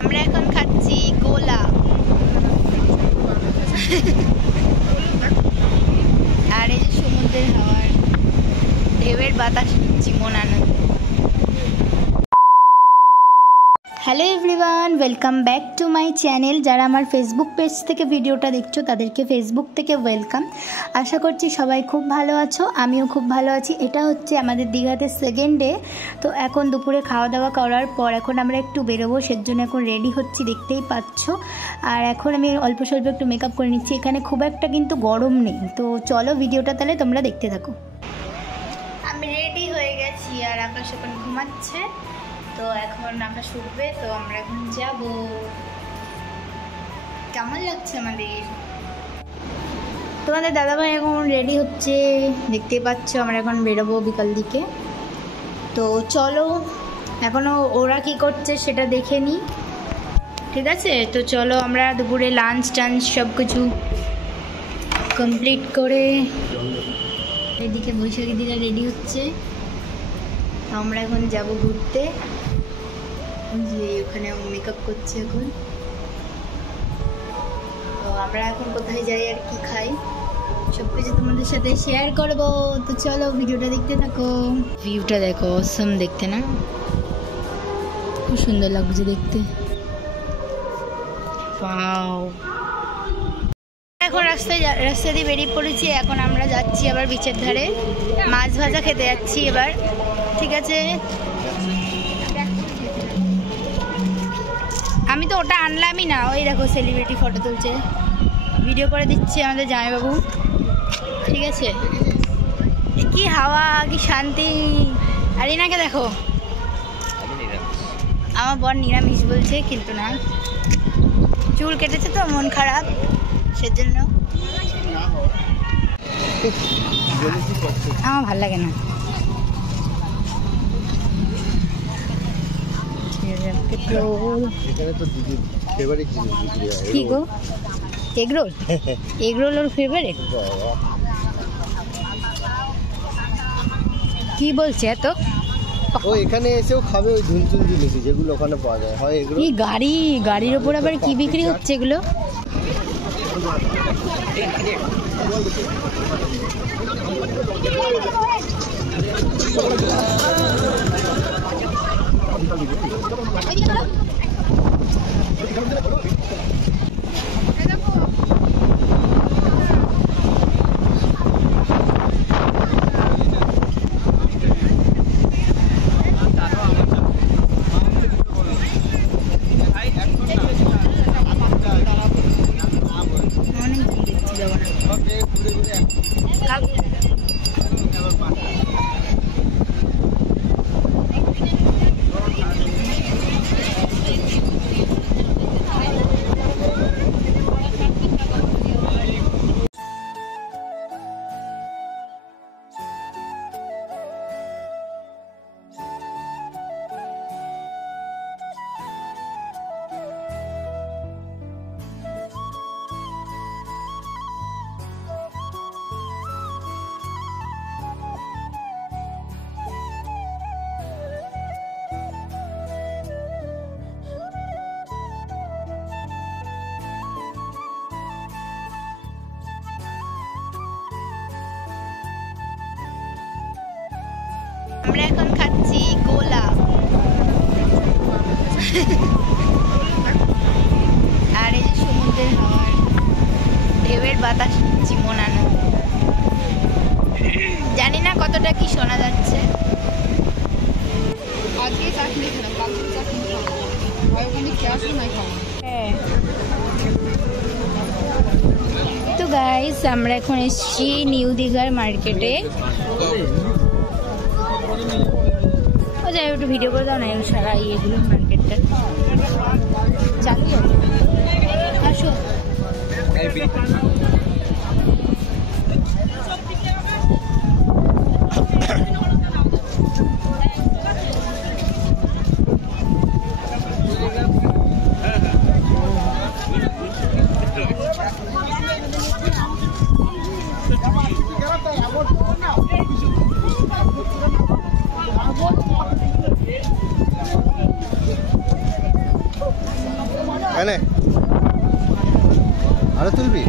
আমরা এখন খাচ্ছি গোলা আর এই যে সমুদ্রের হাওয়ার ঢেউয়ের বাতাস নিচ্ছি মন আনন্দ। Hello everyone, welcome back to my channel. যারা আমার ফেসবুক পেজ থেকে ভিডিওটা দেখছো তাদেরকে ফেসবুক থেকে ওয়েলকাম। আশা করছি সবাই খুব ভালো আছো, আমিও খুব ভালো আছি। এটা হচ্ছে আমাদের দীঘাতে সেকেন্ড ডে। তো এখন দুপুরে খাওয়া দাওয়া করার পর এখন আমরা একটু বেরোবো, সেজন্য এখন রেডি হচ্ছি, দেখতেই পাচ্ছ। আর এখন আমি অল্প স্বল্প একটু মেকআপ করে নিচ্ছি। এখানে খুব একটা কিন্তু গরম নেই। তো চলো ভিডিওটা তাহলে তোমরা দেখতে থাকো। আমি রেডি হয়ে গেছি আর আকাশ এখন ঘুমাচ্ছে। তো এখন আকাশ উঠবে, তো আমরা এখন যাব। কেমন লাগছে আমাদের? তোমাদের দাদাভাই এখন রেডি হচ্ছে, দেখতে পাচ্ছ। আমরা এখন বেরোবো বিকাল দিকে। তো চলো, এখনও ওরা কি করছে সেটা দেখে নিই, ঠিক আছে? তো চলো, আমরা দুপুরে লাঞ্চ টাঞ্চ সব কিছু কমপ্লিট করে এদিকে বৈশাখী দিরা রেডি হচ্ছে। আমরা এখন যাব ঘুরতে। যে ওখানে মেকআপ করছে এখন। তো আমরা এখন কোথায় যাই আর কি খাই সব কিছু তোমাদের সাথে শেয়ার করব। তো চলো ভিডিওটা দেখতে থাকো। ভিউটা দেখো, অসম দেখতে না? খুব সুন্দর লাগছে দেখতে। ওয়াও, এখন রাস্তা দিয়ে বেরিয়ে পড়েছি। এখন আমরা যাচ্ছি আবার বিচের ধারে, মাছ ভাজা খেতে যাচ্ছি এবার, ঠিক আছে? আমি তো ওটা আনলামই না। ওই দেখো সেলিব্রিটি ফটো তুলছে, ভিডিও করে দিচ্ছি আমাদের জামাইবাবু, ঠিক আছে? কি হাওয়া, কি শান্তি। আর এনাকে দেখো, আমার বর নিরামিষ বলছে, কিন্তু না, চুল কেটেছে তো মন খারাপ, সেজন্য। আমার ভাল লাগে না। কি গো, এগরোল? এগরোল ওর ফেভারিট? কি বলছে এত? ও এখানে এসেও খাবে ওই ঝুলঝুল জিনিস যেগুলো ওখানে পাওয়া যায়। হয় এগুলো কি গাড়ির ওপর আবার কি বিক্রি হচ্ছে এগুলো? আমরা এখন খাচ্ছি গোলা আর এই যে সমুদ্রের হাওয়ার ঢেউয়ের বাতাস নিচ্ছি মন আনন্দ। জানি না কতটা কি শোনা যাচ্ছে। তো গাইস, আমরা এখন এসেছি নিউ দীঘার মার্কেটে। ও যাই, একটু ভিডিও করে দাও না সারা ইয়েগুলো, মার্কেটটা চালু আছে। আসো। এখানে আরো তুলবি?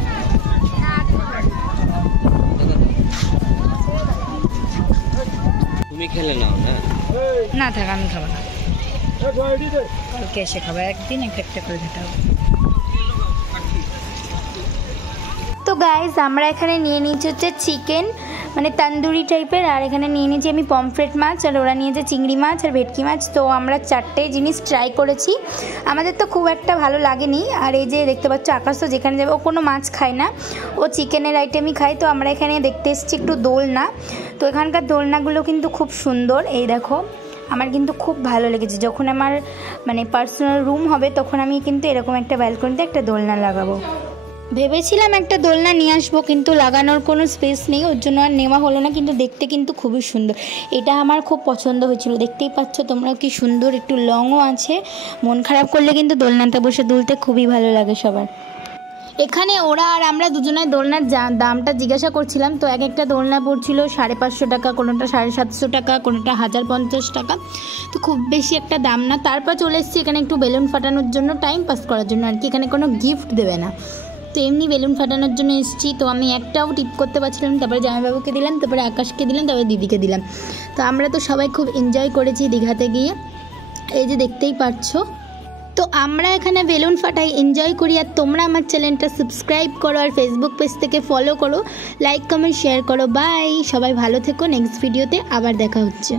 তুমি খেলে নাও না? না থাক, আমি খাবো না, কালকে এসে খাবো, একদিন একটা করে খেতে হবে। তো গাইজ আমরা এখানে নিয়ে নিয়েছি হচ্ছে চিকেন, মানে তান্দুরি টাইপের, আর এখানে নিয়ে নিয়েছি আমি পমফ্রেট মাছ, আর ওরা নিয়েছে চিংড়ি মাছ আর ভেটকি মাছ। তো আমরা 4টে জিনিস ট্রাই করেছি, আমাদের তো খুব একটা ভালো লাগেনি। আর এই যে দেখতে পাচ্ছ আকাশ তো যেখানে যাবে, ও কোনো মাছ খায় না, ও চিকেনের আইটেমই খায়। তো আমরা এখানে দেখতে এসেছি একটু দোলনা, তো এখানকার দোলনাগুলো কিন্তু খুব সুন্দর। এই দেখো, আমার কিন্তু খুব ভালো লেগেছে। যখন আমার মানে পার্সোনাল রুম হবে তখন আমি কিন্তু এরকম একটা ব্যালকনিতে একটা দোলনা লাগাবো। ভেবেছিলাম একটা দোলনা নিয়ে আসবো, কিন্তু লাগানোর কোনো স্পেস নেই, ওর জন্য আর নেওয়া হলো না। কিন্তু দেখতে কিন্তু খুবই সুন্দর, এটা আমার খুব পছন্দ হয়েছিল। দেখতেই পাচ্ছ তোমরা কি সুন্দর, একটু লংও আছে। মন খারাপ করলে কিন্তু দোলনাতে বসে দুলতে খুবই ভালো লাগে সবার। এখানে ওরা আর আমরা দুজনের দোলনার দামটা জিজ্ঞাসা করছিলাম। তো এক একটা দোলনা পড়ছিল 550 টাকা, কোনোটা 750 টাকা, কোনোটা 1050 টাকা। তো খুব বেশি একটা দাম না। তারপর চলে এসেছি এখানে একটু বেলুন ফাটানোর জন্য, টাইম পাস করার জন্য আর কি। এখানে কোনো গিফট দেবে না, তো এমনি বেলুন ফাটানোর জন্য এসেছি। তো আমি একটাও টিপ করতে পারছিলাম, তারপরে জামাইবাবুকে দিলাম, তারপরে আকাশকে দিলাম, তারপরে দিদিকে দিলাম। তো আমরা তো সবাই খুব এনজয় করেছি দীঘাতে গিয়ে, এই যে দেখতেই পাচ্ছ। তো আমরা এখানে বেলুন ফাটাই, এনজয় করি। আর তোমরা আমার চ্যানেলটা সাবস্ক্রাইব করো, আর ফেসবুক পেজ থেকে ফলো করো, লাইক কমেন্ট শেয়ার করো। বাই, সবাই ভালো থেকো, নেক্সট ভিডিওতে আবার দেখা হচ্ছে।